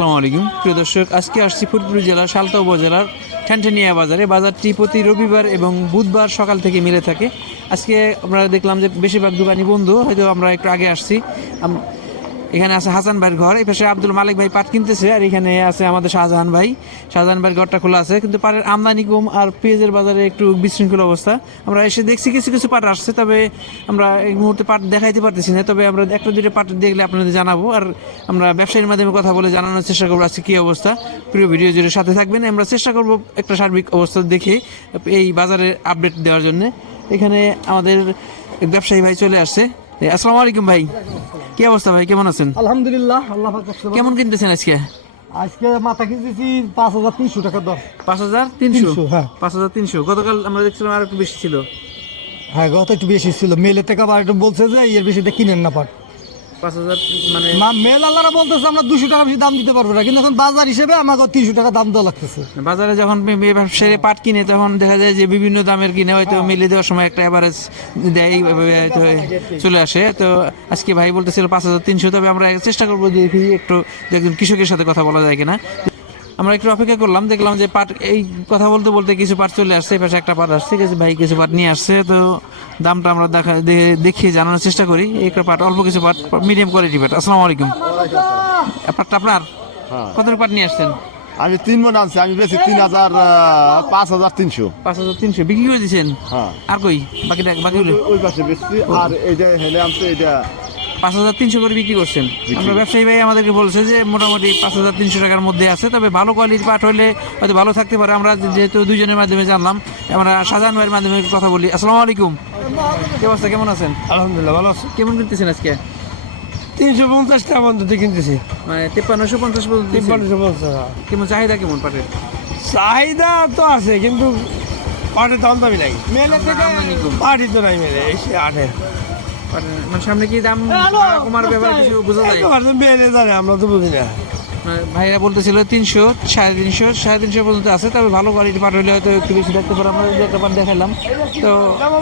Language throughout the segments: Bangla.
আসসালামু আলাইকুম প্রিয় দর্শক, আজকে আসছি ফরিদপুর জেলার সালতা উপজেলার ঠ্যানঠ্যানিয়া বাজারে। বাজারটি প্রতি রবিবার এবং বুধবার সকাল থেকে মিলে থাকে। আজকে আমরা দেখলাম যে বেশিরভাগ দোকানই বন্ধ, হয়তো আমরা একটু আগে আসছি। এখানে আছে হাসান ভাইয়ের ঘর, এই পাশে আব্দুল মালিক ভাই পাট কিনতেছে, আর এখানে আছে আমাদের শাহজাহান ভাইয়ের ঘরটা খোলা আছে, কিন্তু পাটের আমদানি কম আর পেঁয়াজের বাজারে একটু বিশৃঙ্খল অবস্থা। আমরা এসে দেখছি কিছু কিছু পাট আসছে, তবে আমরা এই মুহূর্তে পাট দেখাইতে পারতেছি না, তবে আমরা একটা দুটো পাট দেখলে আপনাদের জানাবো, আর আমরা ব্যবসায়ীর মাধ্যমে কথা বলে জানানোর চেষ্টা করবো আজকে কী অবস্থা। প্রিয় ভিডিও জুড়ে সাথে থাকবেন, আমরা চেষ্টা করবো একটা সার্বিক অবস্থা দেখে এই বাজারের আপডেট দেওয়ার জন্য। এখানে আমাদের ব্যবসায়ী ভাই চলে আসছে। আসসালামু আলাইকুম ভাই, কি অবস্থা ভাই, কেমন আছেন? আলহামদুলিল্লাহ, আল্লাহ কেমন কিনতেছেন আজকে? আজকে মাথা কিনতেছি 5,300 টাকা দর। 5,300? হ্যাঁ 5,300। গতকাল আমরা দেখছিলাম আর একটু বেশি ছিল। হ্যাঁ, গত একটু বেশি ছিল। মেলের থেকে আবার একটু বলছে যে এর বেশিতে কিনেন না পাট। 5,000 মানে মেল আল্লাহরা বলতেছে আমরা 200 টাকা বেশি দাম দিতে পারবো না, কিন্তু এখন বাজার হিসেবে আমাকে 300 টাকা দাম দেওয়া লাগতেছে। বাজারে যখন ব্যবসায়ী পাট কিনে তখন দেখা যায় যে বিভিন্ন দামের কিনে, হয়তো মিলে দেওয়ার সময় একটা অ্যাভারেজ দেয়, এইভাবে হয়তো চলে আসে। তো আজকে ভাই বলতেছিল 5,300, তবে আমরা চেষ্টা করবো যে একটু একজন কৃষকের সাথে কথা বলা যায় কিনা। আমরা একটু অপেক্ষা করলাম, দেখলাম যে পাট এই কথা বলতে বলতে কিছু পাট চলে আসছে, এই পাশে একটা পাট আসছে, ভাই কিছু পাট নিয়ে আসছে। তো দামটা আমরা দেখিয়ে জানানোর চেষ্টা করি। এই পাট অল্প কিছু পাট, মিডিয়াম কোয়ালিটি পাট। আসসালামু আলাইকুম। পাটটা আপনার কত পাট নিয়ে আসছেন? আমি 3 মণ আনছি, আমি বেশি 5,300। 5,300 বিক্রি করে দিচ্ছেন? হ্যাঁ। আর কই বাকি হলো ওই পাশে বেশি, আর এই যে হেলে আনছে এটা 5,300 করে বিক্রি করছেন। আমরা ব্যবসায়ী ভাই আমাদেরকে বলছে যে মোটামুটি 5,300 টাকার মধ্যে আছে, তবে ভালো কোয়ালিটির পাট হলে হয়তো ভালো থাকতে পারে। আমরা যেহেতু দুইজনের মাধ্যমে জানলাম, আমরা শাহজাহান ভাইয়ের মাধ্যমে কথা বলি। আসসালামু আলাইকুম, কি অবস্থা, কেমন আছেন? আলহামদুলিল্লাহ ভালো আছে। কেমন কিনতেছেন আজকে? 350 টাকা পর্যন্ত কিনতেছি। মানে 5350 পর্যন্ত। 5350। কেমন চাহিদা, কেমন পাটের? চাহিদা তো আছে, কিন্তু পাটের দাম দামি নাই। মেলের থেকে পাটই তো নাই মেলে এই 8-এ। মানে সামনে কি দাম কমার ব্যাপারে কিছু বোঝা যায়? মেলে জানে, আমরা তো বুঝি না। ভাইরা বলতেছিল 300, 350 পর্যন্ত আছে, তবে ভালো কোয়ালিটি পাট হলে হয়তো একটু বেশি থাকতে পারে। আমরা যে একটা পাট দেখালাম, তো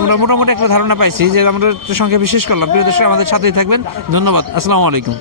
আমরা মোটামুটি একটা ধারণা পাইছি যে আমরা সংখ্যা বিশেষ করলাম। প্রিয় দর্শক, আমাদের সাথেই থাকবেন, ধন্যবাদ। আসসালামু আলাইকুম।